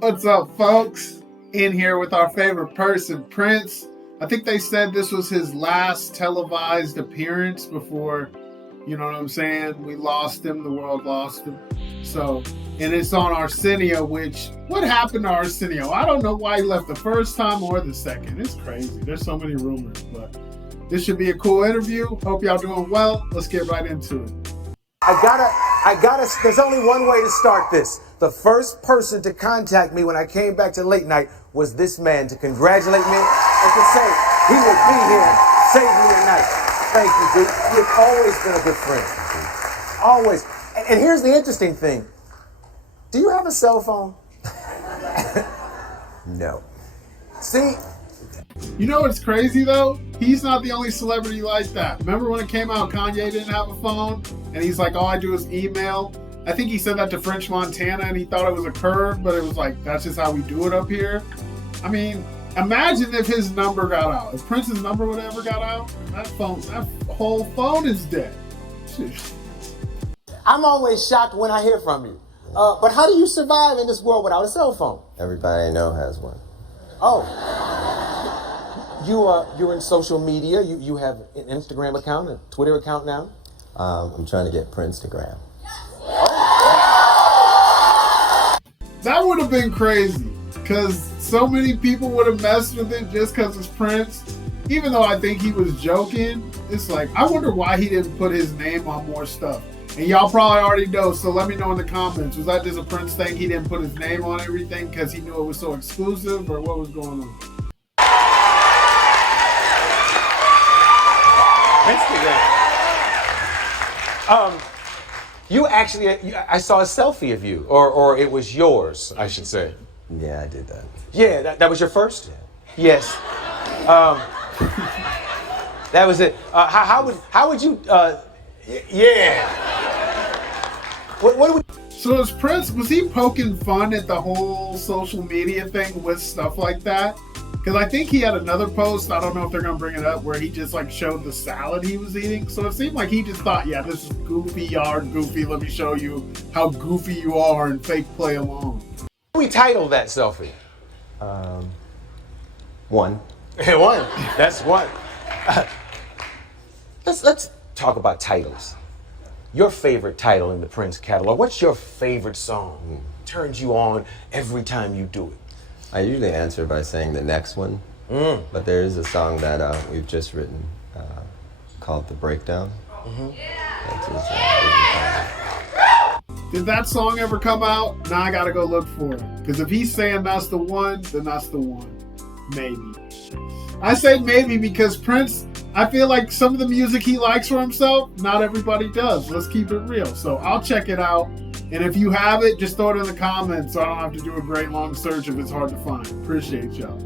What's up, folks? In here with our favorite person, Prince. I think they said this was his last televised appearance before, you know what I'm saying? We lost him, the world lost him. So, and it's on Arsenio, which, what happened to Arsenio? I don't know why he left the first time or the second. It's crazy. There's so many rumors, but this should be a cool interview. Hope y'all doing well. Let's get right into it. There's only one way to start this. The first person to contact me when I came back to late night was this man to congratulate me and to say he would be here and save me a night. Thank you, dude. You've always been a good friend. Always. And here's the interesting thing. Do you have a cell phone? No. See? You know what's crazy though? He's not the only celebrity like that. Remember when it came out, Kanye didn't have a phone? And he's like, all I do is email. I think he said that to French Montana and he thought it was a curve, but it was like, that's just how we do it up here. I mean, imagine if his number got out. If Prince's number would ever got out, that whole phone is dead. I'm always shocked when I hear from you. But how do you survive in this world without a cell phone? Everybody I know has one. Oh. You're in social media. You have an Instagram account, a Twitter account now? I'm trying to get Prince to gram. That would have been crazy because so many people would have messed with it just because it's Prince. Even though I think he was joking, it's like, I wonder why he didn't put his name on more stuff. And y'all probably already know, so let me know in the comments. Was that just a Prince thing? He didn't put his name on everything because he knew it was so exclusive, or what was going on? Instagram. I saw a selfie of you, or it was yours, I should say. Yeah, I did that. Yeah, that was your first? Yeah. Yes. That was it. How would you, yeah. What do we... So is Prince, was he poking fun at the whole social media thing with stuff like that? Because I think he had another post, I don't know if they're going to bring it up, where he just like showed the salad he was eating. So it seemed like he just thought, yeah, this is goofy, y'all goofy. Let me show you how goofy you are and fake play along. We titled that selfie. One. One. That's one. Let's talk about titles. Your favorite title in the Prince catalog. What's your favorite song? Turns you on every time you do it. I usually answer by saying the next one, but there is a song that we've just written called The Breakdown. Did that song ever come out? Now I gotta go look for it. Because if he's saying that's the one, then that's the one. Maybe. I say maybe because Prince, I feel like some of the music he likes for himself, not everybody does. Let's keep it real. So I'll check it out. And if you have it, just throw it in the comments so I don't have to do a great long search if it's hard to find. Appreciate y'all.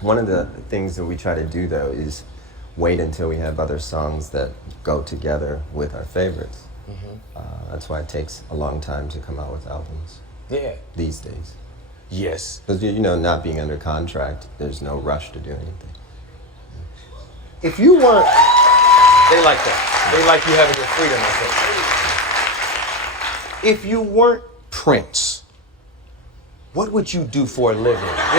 One of the things that we try to do, though, is wait until we have other songs that go together with our favorites. That's why it takes a long time to come out with albums. Yeah. These days. Yes. Because, not being under contract, there's no rush to do anything. If you weren't... They like that. They like you having your freedom, I think. If you weren't Prince, what would you do for a living, I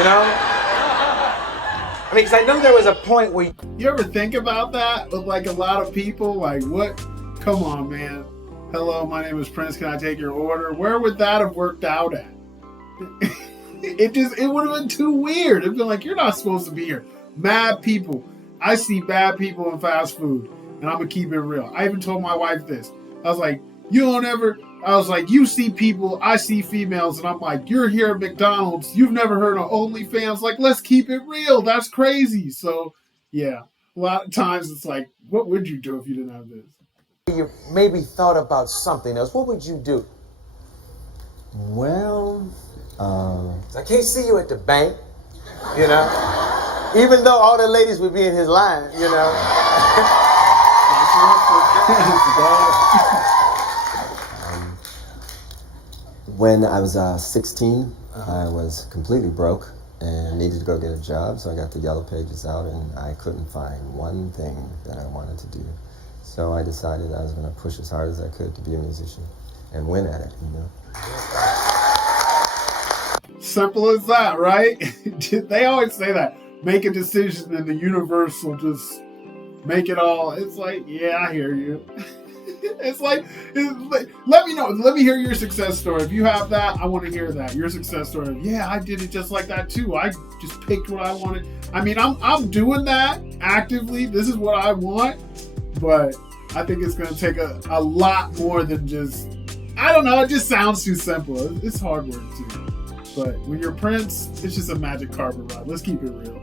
mean, because I know there was a point where... You ever think about that with like a lot of people? Like, what? Come on, man. Hello, my name is Prince. Can I take your order? Where would that have worked out at? It would have been too weird. It'd been like, you're not supposed to be here. Mad people. I see bad people in fast food, and I'm going to keep it real. I even told my wife this. I was like, you see people, I see females, and I'm like, you're here at McDonald's. You've never heard of OnlyFans. Like, let's keep it real. That's crazy. So, yeah, a lot of times it's like, what would you do if you didn't have this? You maybe thought about something else. What would you do? Well, I can't see you at the bank, Even though all the ladies would be in his line, when I was 16, I was completely broke and needed to go get a job, so I got the Yellow Pages out and I couldn't find one thing that I wanted to do. So I decided I was going to push as hard as I could to be a musician and win at it, Simple as that, right? They always say that. Make a decision and the universe will just make it all. It's like, yeah, I hear you. It's like, let me know. Let me hear your success story. If you have that, I want to hear that. Your success story. Yeah, I did it just like that too. I just picked what I wanted. I mean, I'm doing that actively. This is what I want. But I think it's going to take a lot more than just, I don't know. It just sounds too simple. It's hard work too. But when you're Prince, it's just a magic carpet ride. Let's keep it real.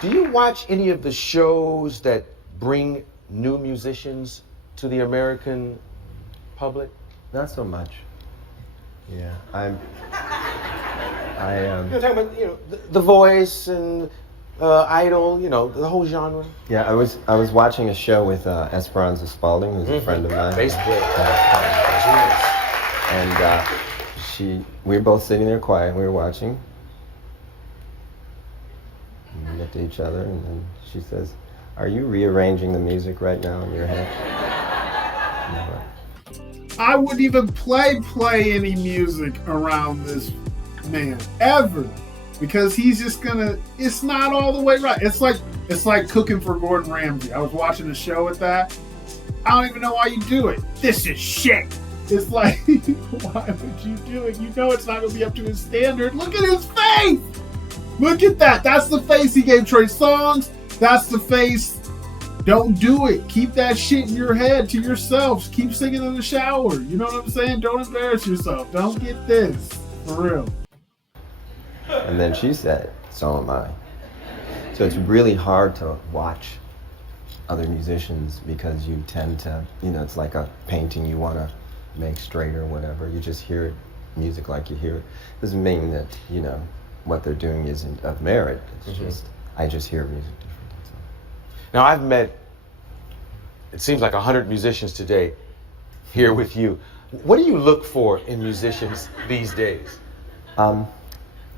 Do you watch any of the shows that bring new musicians to the American public? Not so much. Yeah, You're talking about, The Voice and Idol, the whole genre. yeah. I was watching a show with Esperanza Spalding, who's a friend of mine. Bass player. And we were both sitting there quiet. We were watching. And we looked at each other, and then she says, "Are you rearranging the music right now in your head?" I wouldn't even play any music around this man ever, because he's just gonna. It's not all the way right. It's like cooking for Gordon Ramsay. I was watching a show with that. I don't even know why you do it. This is shit. It's like, why would you do it? You know it's not gonna be up to his standard. Look at his face. Look at that. That's the face he gave Trey Songz. That's the face. Don't do it. Keep that shit in your head to yourself. Keep singing in the shower. You know what I'm saying? Don't embarrass yourself. Don't get this. For real. And then she said, "So am I." So it's really hard to watch other musicians because you tend to, it's like a painting you want to make straight or whatever. You just hear music like you hear it. Doesn't mean that, what they're doing isn't of merit. It's just, I just hear music different. That's all. Now, I've met, it seems like 100 musicians today here with you. What do you look for in musicians these days? I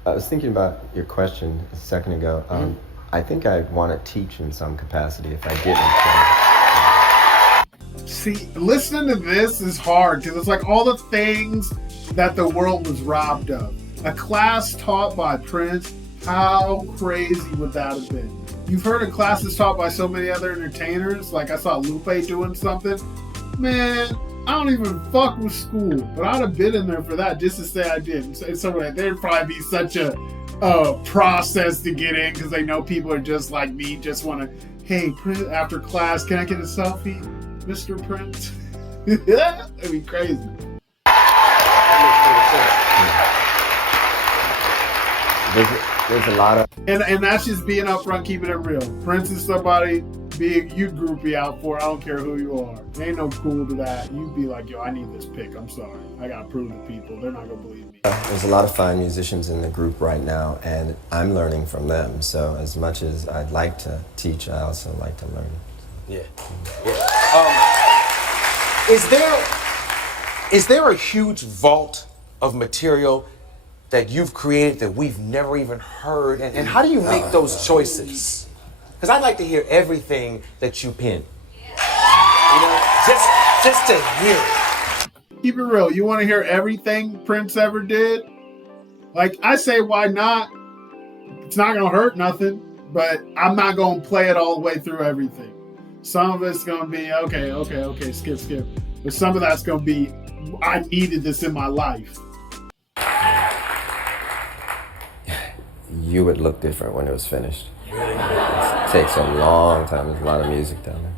was thinking about your question a second ago. I think I want to teach in some capacity if I didn't. See, listening to this is hard because it's like all the things that the world was robbed of. A class taught by Prince, how crazy would that have been? You've heard of classes taught by so many other entertainers. Like I saw Lupe doing something. Man, I don't even fuck with school, but I'd have been in there for that just to say I did. So there'd probably be such a process to get in because they know people are just like me, just want to, hey, Prince, after class, can I get a selfie, Mr. Prince? That'd be crazy. There's a lot of... And that's just being upfront, keeping it real. Prince is somebody being you groupie out for. I don't care who you are. Ain't no cool to that. You'd be like, yo, I need this pick. I'm sorry. I gotta prove to people. They're not gonna believe me. There's a lot of fine musicians in the group right now, and I'm learning from them. So as much as I'd like to teach, I also like to learn. Yeah. Is there a huge vault of material that you've created that we've never even heard? And how do you make those choices? Because I'd like to hear everything that you pen. Just to hear it. Keep it real. You want to hear everything Prince ever did? Like, I say, why not? It's not going to hurt nothing, but I'm not going to play it all the way through everything. Some of it's going to be, okay, skip. But some of that's going to be, I needed this in my life. You would look different when it was finished. It takes a long time. There's a lot of music down there.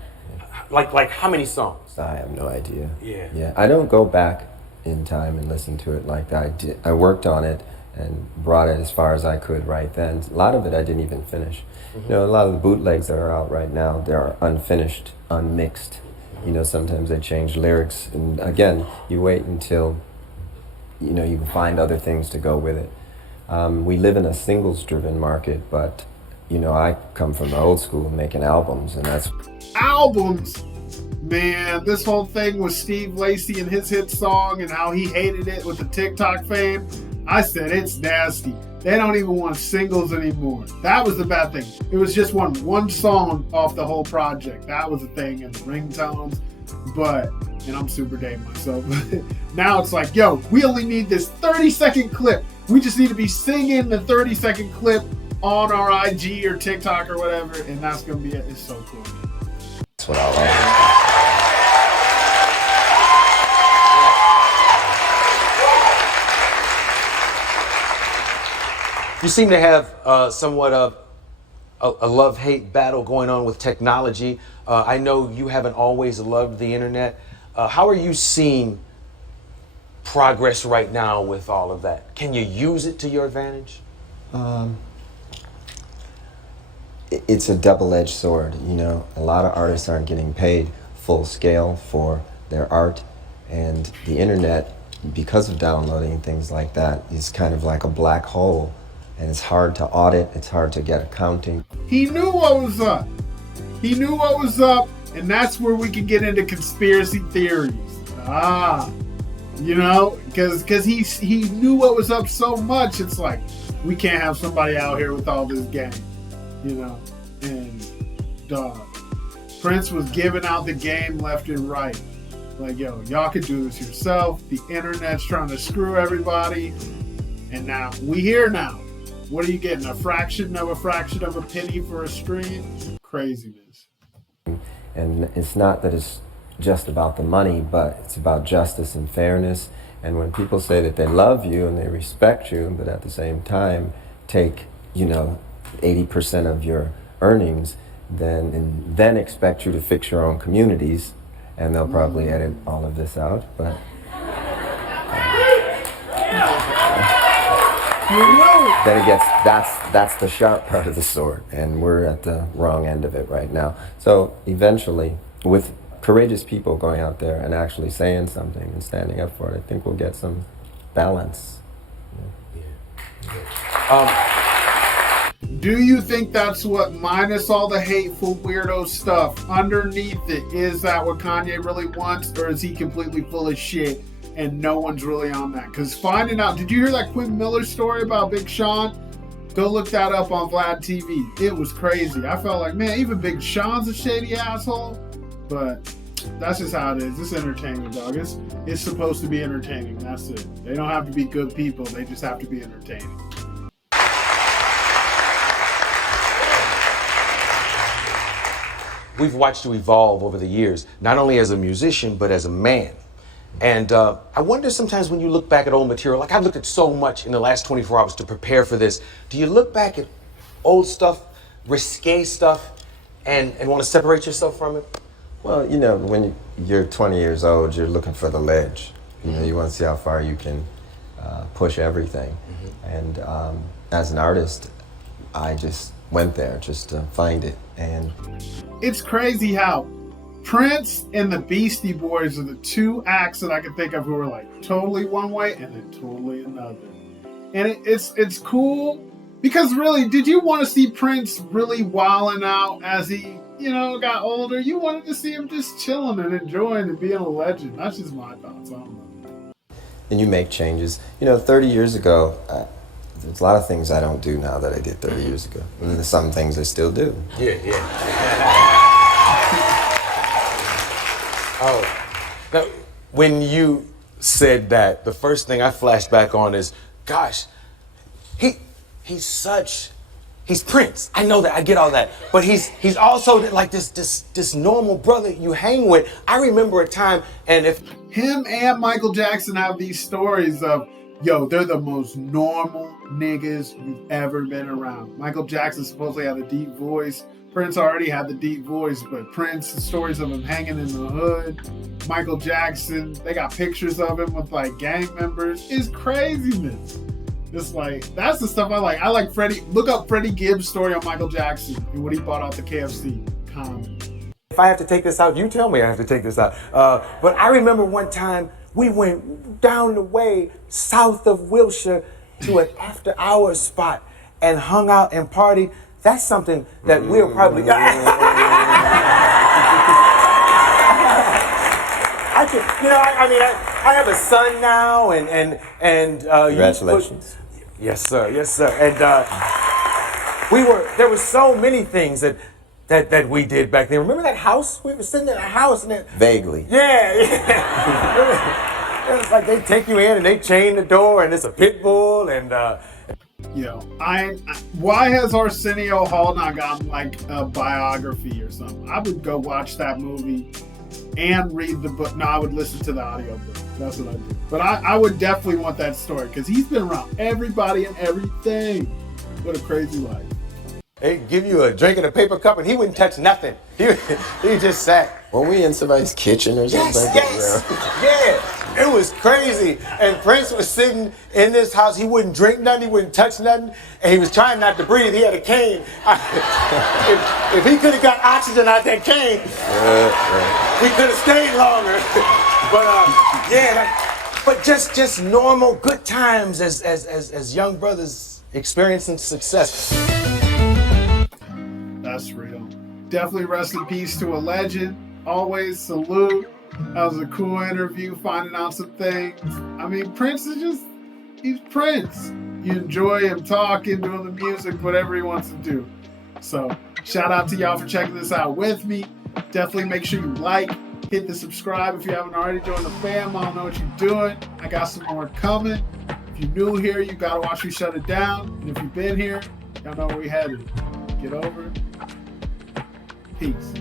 Yeah. Like how many songs? I have no idea. Yeah. I don't go back in time and listen to it like that. I worked on it and brought it as far as I could right then. A lot of it I didn't even finish. A lot of the bootlegs that are out right now, they are unfinished, unmixed. Sometimes they change lyrics. And again, you wait until, you can find other things to go with it. We live in a singles-driven market, but, I come from the old school making albums, and that's... Albums! Man, this whole thing with Steve Lacy and his hit song and how he hated it with the TikTok fame, I said it's nasty. They don't even want singles anymore. That was the bad thing. It was just one song off the whole project. That was the thing, and the ringtones. But and I'm super dating myself. Now it's like, yo, we only need this 30-second clip. We just need to be singing the 30-second clip on our IG or TikTok or whatever, and that's gonna be it. It's so cool. That's what I like. You seem to have somewhat of a love-hate battle going on with technology. I know you haven't always loved the internet. How are you seeing progress right now with all of that? Can you use it to your advantage? It's a double-edged sword, you know. A lot of artists aren't getting paid full scale for their art, and the internet, because of downloading and things like that, is kind of like a black hole, and it's hard to audit, it's hard to get accounting. He knew what was up. He knew what was up, and that's where we can get into conspiracy theories. You know, because he knew what was up so much, it's like, we can't have somebody out here with all this game, you know. And Prince was giving out the game left and right. Like, yo, y'all could do this yourself. The internet's trying to screw everybody. And now, we here now. What are you getting? A fraction of a penny for a stream? Craziness. And it's not that it's just about the money, but it's about justice and fairness. And when people say that they love you and they respect you, but at the same time take, you know, 80% of your earnings, then expect you to fix your own communities, and they'll probably edit all of this out, but then it gets, that's the sharp part of the sword, and we're at the wrong end of it right now. So eventually, with courageous people going out there and actually saying something and standing up for it, I think we'll get some balance. Do you think that's what, minus all the hateful weirdo stuff, underneath it, is that what Kanye really wants, or is he completely full of shit and no one's really on that? Because finding out, did you hear that Quinn Miller story about Big Sean? Go look that up on Vlad TV. It was crazy. I felt like, man, even Big Sean's a shady asshole, but that's just how it is. It's entertainment, dog. It's supposed to be entertaining. That's it. They don't have to be good people. They just have to be entertaining. We've watched you evolve over the years, not only as a musician, but as a man. And I wonder sometimes when you look back at old material, like I've looked at so much in the last 24 hours to prepare for this, do you look back at old stuff, risque stuff, and want to separate yourself from it? Well, you know, when you're 20 years old, you're looking for the ledge. You know, you want to see how far you can push everything. And as an artist, I just went there just to find it. And it's crazy how Prince and the Beastie Boys are the two acts that I can think of who are like totally one way and then totally another. And it's cool because really, did you want to see Prince really wilding out as he, you know, got older? You wanted to see him just chilling and enjoying and being a legend. That's just my thoughts on him. And you make changes. You know, 30 years ago, there's a lot of things I don't do now that I did 30 years ago. And there's some things I still do. Now, when you said that, the first thing I flashed back on is, gosh, he's Prince. I know that, I get all that. But he's also like this normal brother you hang with. I remember a time, and if him and Michael Jackson have these stories of, yo, they're the most normal niggas you've ever been around. Michael Jackson supposedly had a deep voice. Prince already had the deep voice, but Prince, the stories of him hanging in the hood. Michael Jackson, they got pictures of him with like gang members. It's craziness. It's like, that's the stuff I like. I like Freddie. Look up Freddie Gibbs' story on Michael Jackson and what he bought out the KFC. Common. If I have to take this out, you tell me I have to take this out. But I remember one time we went down the way south of Wilshire to an after-hours spot and hung out and partied. That's something that we'll probably... I have a son now, and Congratulations. Yes, sir. And there were so many things that that we did back then. Remember that house? We were sitting in a house and Vaguely. yeah. It's like they take you in and they chain the door and it's a pit bull and why has Arsenio Hall not gotten like a biography or something? I would go watch that movie and read the book. No, I would listen to the audiobook. That's what I do. But I would definitely want that story because he's been around everybody and everything. What a crazy life. they give you a drink in a paper cup and he wouldn't touch nothing. He just sat. Were we in somebody's kitchen or something? Yes. Yeah. It was crazy. And Prince was sitting in this house. He wouldn't drink nothing. He wouldn't touch nothing. And he was trying not to breathe. He had a cane. If he could have got oxygen out that cane, he could have stayed longer. But just normal good times as young brothers experiencing success. That's real. Definitely rest in peace to a legend. Always salute. That was a cool interview, finding out some things. I mean, Prince is he's Prince. You enjoy him talking, doing the music, whatever he wants to do. So, shout out to y'all for checking this out with me. Definitely make sure you like, hit the subscribe if you haven't already. Joined the fam. I don't know what you're doing. I got some more coming. If you're new here, you gotta watch me shut it down. And if you've been here, y'all know where we headed. Get over it. Peace.